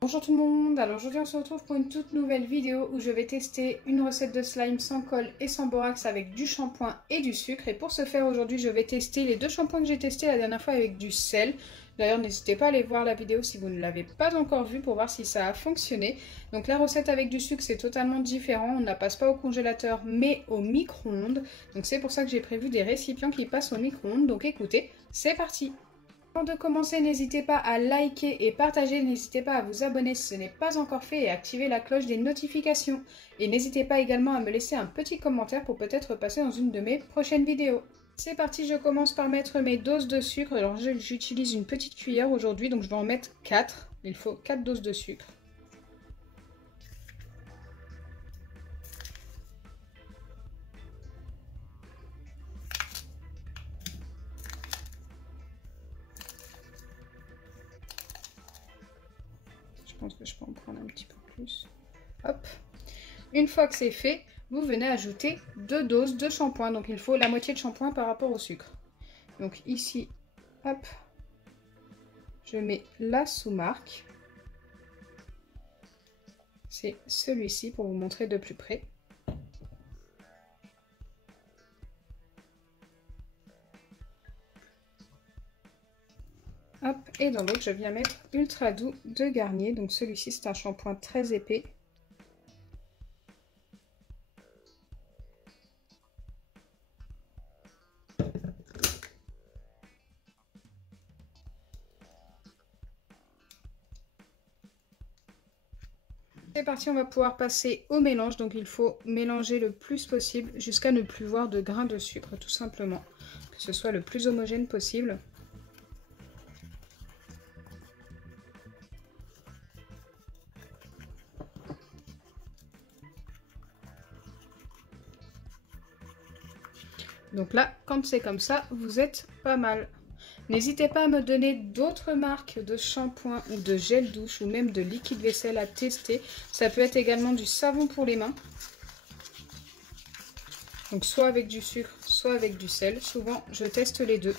Bonjour tout le monde, alors aujourd'hui on se retrouve pour une toute nouvelle vidéo où je vais tester une recette de slime sans colle et sans borax avec du shampoing et du sucre. Et pour ce faire aujourd'hui je vais tester les deux shampoings que j'ai testés la dernière fois avec du sel. D'ailleurs n'hésitez pas à aller voir la vidéo si vous ne l'avez pas encore vue pour voir si ça a fonctionné. Donc la recette avec du sucre c'est totalement différent, on ne la passe pas au congélateur mais au micro-ondes. Donc c'est pour ça que j'ai prévu des récipients qui passent au micro-ondes, donc écoutez, c'est parti! Avant de commencer, n'hésitez pas à liker et partager, n'hésitez pas à vous abonner si ce n'est pas encore fait et à activer la cloche des notifications. Et n'hésitez pas également à me laisser un petit commentaire pour peut-être passer dans une de mes prochaines vidéos. C'est parti, je commence par mettre mes doses de sucre. Alors j'utilise une petite cuillère aujourd'hui, donc je vais en mettre 4. Il faut 4 doses de sucre. Je pense que je peux en prendre un petit peu plus. Hop. Une fois que c'est fait, vous venez ajouter 2 doses de shampoing. Donc il faut la moitié de shampoing par rapport au sucre. Donc ici, hop, je mets la sous-marque. C'est celui-ci pour vous montrer de plus près. Hop, et dans l'autre, je viens mettre Ultra Doux de Garnier. Donc celui-ci, c'est un shampoing très épais. C'est parti, on va pouvoir passer au mélange. Donc il faut mélanger le plus possible jusqu'à ne plus voir de grains de sucre, tout simplement. Que ce soit le plus homogène possible. Donc là, quand c'est comme ça, vous êtes pas mal. N'hésitez pas à me donner d'autres marques de shampoing ou de gel douche ou même de liquide vaisselle à tester. Ça peut être également du savon pour les mains. Donc soit avec du sucre, soit avec du sel. Souvent, je teste les deux.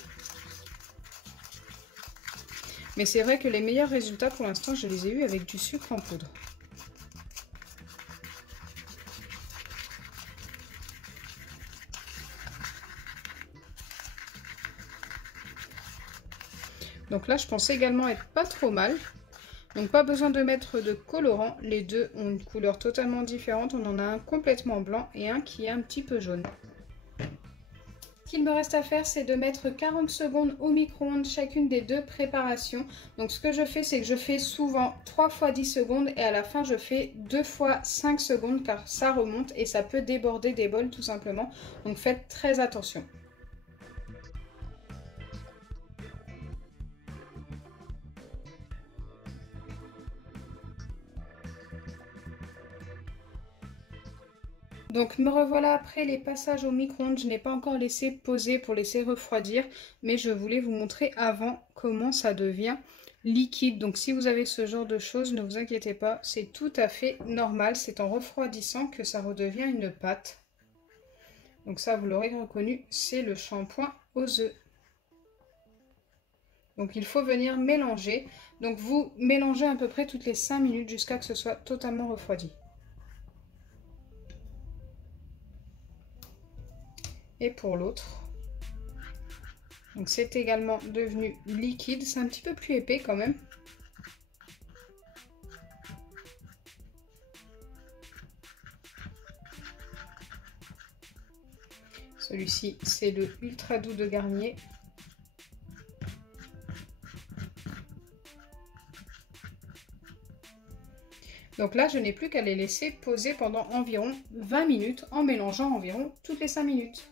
Mais c'est vrai que les meilleurs résultats pour l'instant, je les ai eus avec du sucre en poudre. Donc là, je pense également être pas trop mal. Donc pas besoin de mettre de colorant. Les deux ont une couleur totalement différente. On en a un complètement blanc et un qui est un petit peu jaune. Ce qu'il me reste à faire, c'est de mettre 40 secondes au micro-ondes chacune des deux préparations. Donc ce que je fais, c'est que je fais souvent 3 fois 10 secondes et à la fin, je fais 2 fois 5 secondes car ça remonte et ça peut déborder des bols tout simplement. Donc faites très attention. Donc me revoilà après les passages au micro-ondes. Je n'ai pas encore laissé poser pour laisser refroidir, mais je voulais vous montrer avant comment ça devient liquide. Donc si vous avez ce genre de choses, ne vous inquiétez pas, c'est tout à fait normal. C'est en refroidissant que ça redevient une pâte. Donc ça, vous l'aurez reconnu, c'est le shampoing aux œufs. Donc il faut venir mélanger. Donc vous mélangez à peu près toutes les 5 minutes jusqu'à que ce soit totalement refroidi. Et pour l'autre, donc c'est également devenu liquide, c'est un petit peu plus épais quand même. Celui-ci, c'est le Ultra Doux de Garnier. Donc là, je n'ai plus qu'à les laisser poser pendant environ 20 minutes en mélangeant environ toutes les 5 minutes.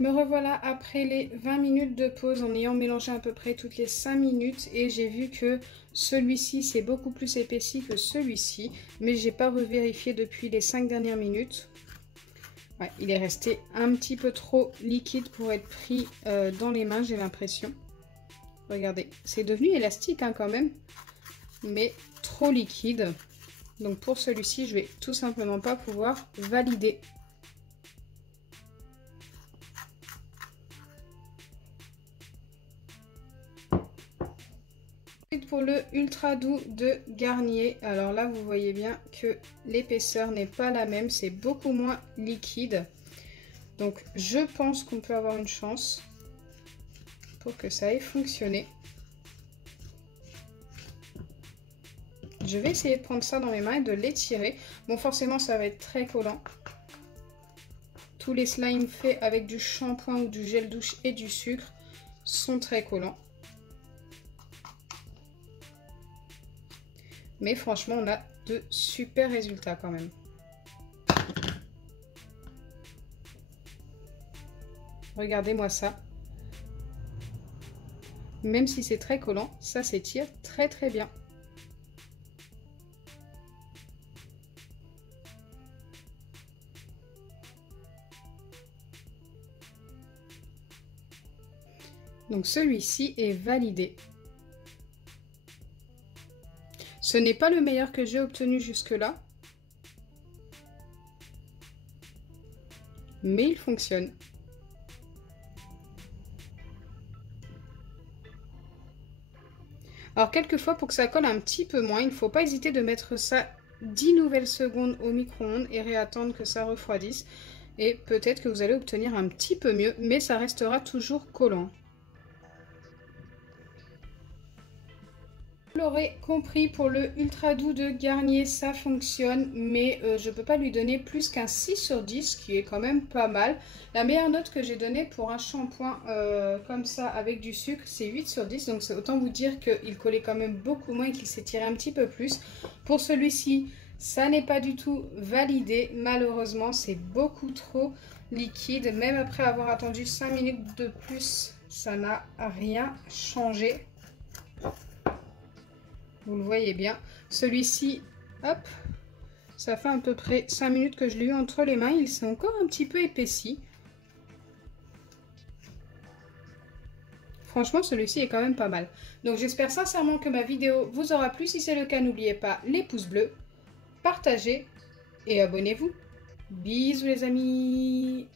Me revoilà après les 20 minutes de pause en ayant mélangé à peu près toutes les 5 minutes et j'ai vu que celui-ci c'est beaucoup plus épaissi que celui-ci, mais j'ai pas revérifié depuis les 5 dernières minutes. Ouais, il est resté un petit peu trop liquide pour être pris dans les mains, j'ai l'impression. Regardez, c'est devenu élastique hein, quand même, mais trop liquide. Donc pour celui-ci, je vais tout simplement pas pouvoir valider. Pour le ultra doux de Garnier, alors là vous voyez bien que l'épaisseur n'est pas la même, c'est beaucoup moins liquide. Donc je pense qu'on peut avoir une chance pour que ça ait fonctionné. Je vais essayer de prendre ça dans mes mains et de l'étirer. Bon, forcément ça va être très collant. Tous les slimes faits avec du shampoing ou du gel douche et du sucre sont très collants. Mais franchement, on a de super résultats quand même. Regardez-moi ça. Même si c'est très collant, ça s'étire très très bien. Donc celui-ci est validé. Ce n'est pas le meilleur que j'ai obtenu jusque-là, mais il fonctionne. Alors quelquefois, pour que ça colle un petit peu moins, il ne faut pas hésiter de mettre ça 10 nouvelles secondes au micro-ondes et réattendre que ça refroidisse. Et peut-être que vous allez obtenir un petit peu mieux, mais ça restera toujours collant. Vous l'aurez compris, pour le ultra doux de Garnier, ça fonctionne, mais je ne peux pas lui donner plus qu'un 6 sur 10, qui est quand même pas mal. La meilleure note que j'ai donnée pour un shampoing comme ça avec du sucre, c'est 8 sur 10, donc c'est autant vous dire qu'il collait quand même beaucoup moins et qu'il s'étirait un petit peu plus. Pour celui-ci, ça n'est pas du tout validé, malheureusement, c'est beaucoup trop liquide. Même après avoir attendu 5 minutes de plus, ça n'a rien changé. Vous le voyez bien. Celui-ci, hop, ça fait à peu près 5 minutes que je l'ai eu entre les mains. Il s'est encore un petit peu épaissi. Franchement, celui-ci est quand même pas mal. Donc j'espère sincèrement que ma vidéo vous aura plu. Si c'est le cas, n'oubliez pas les pouces bleus, partagez et abonnez-vous. Bisous les amis!